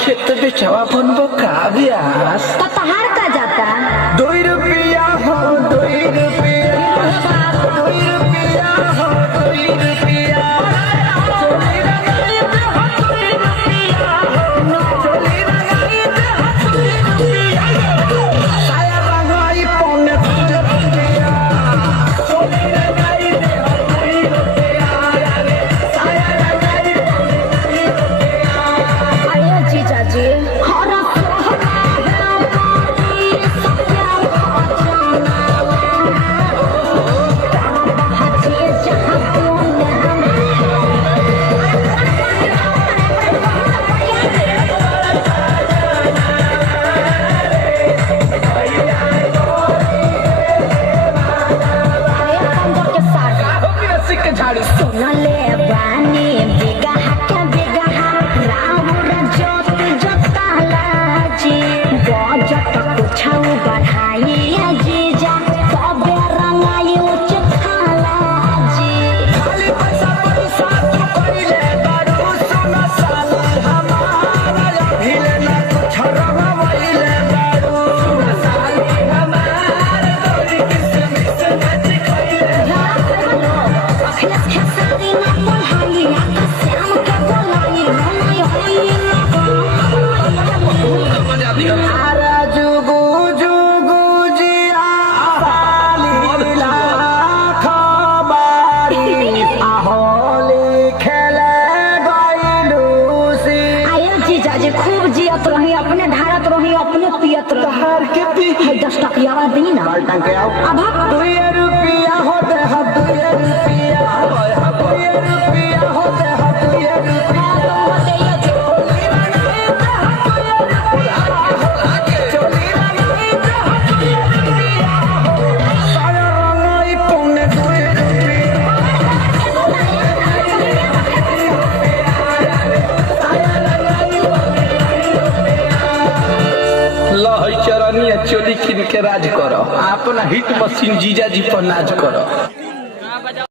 खेत बेचवा बनबो का ब्यास तो तहार का जाता 2 रुपया हो 2 रुपया 2 रुपया हो 2 रुपया चोली लगाई दे हो 2 रुपया चोली लगाई दे हो 2 रुपया साया रंगाई पौने 2 रुपया चोली लगाई दे हो 2 रुपया साया रंगाई पौने 2 रुपया। अरे जीजा जी खूब जियत रही अपने धारत रही अपने पियत रही 10 टकिया दी ना अब 2 रुपया होते हैं 2 रुपया 2 रुपया होते हैं 2 रुपया चोली किन के राज करो अपना हिट मशीन जीजा जी पर नाच करो।